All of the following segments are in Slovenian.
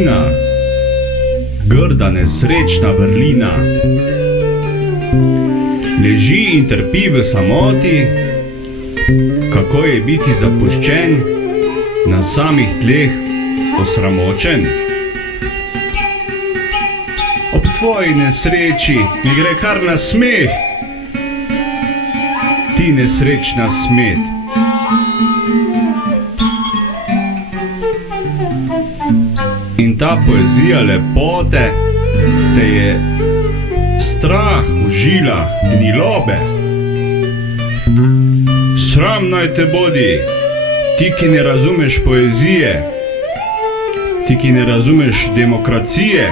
dolina, grda nesrečna vrlina. Leži in trpi v samoti, kako je biti zapuščen, na samih tleh osramočen. Ob tvoji nesreči mi gre kar na smeh, ti nesrečna smet. In ta poezija lepote te je strah v žilah gnilobe. Sram naj te bodi, ti, ki ne razumeš poezije, ti, ki ne razumeš demokracije.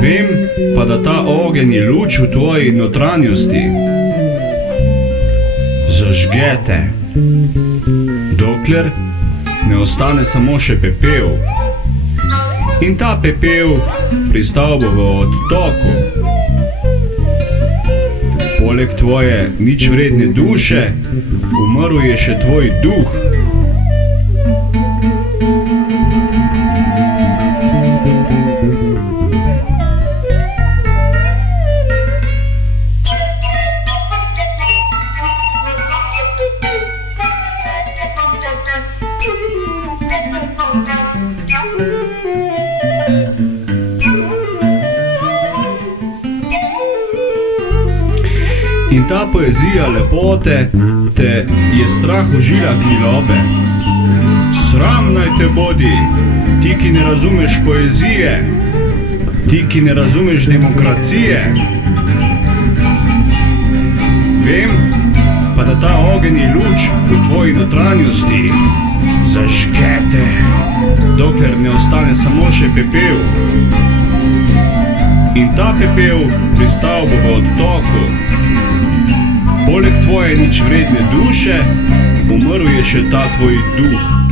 Vem pa, da ta ogenj je luč v tvoji notranjosti. Zažgete, dokler ne ostane samo še pepel. In ta pepel pristal bo v odtoku. Poleg tvoje ničvredne duše, umrl je še tvoj duh. In ta poezija lepote te je strah v žilah gnilobe. Sram naj te bodi, ti, ki ne razumeš poezije, ti, ki ne razumeš demokracije. Vem pa, da ta ogenj je luč v tvoji notranjosti. Zažgete, dokler ne ostane samo še pepel. In ta pepel pristal bo v odtoku. Poleg tvoje ničvredne duše, umrl je še ta tvoj duh.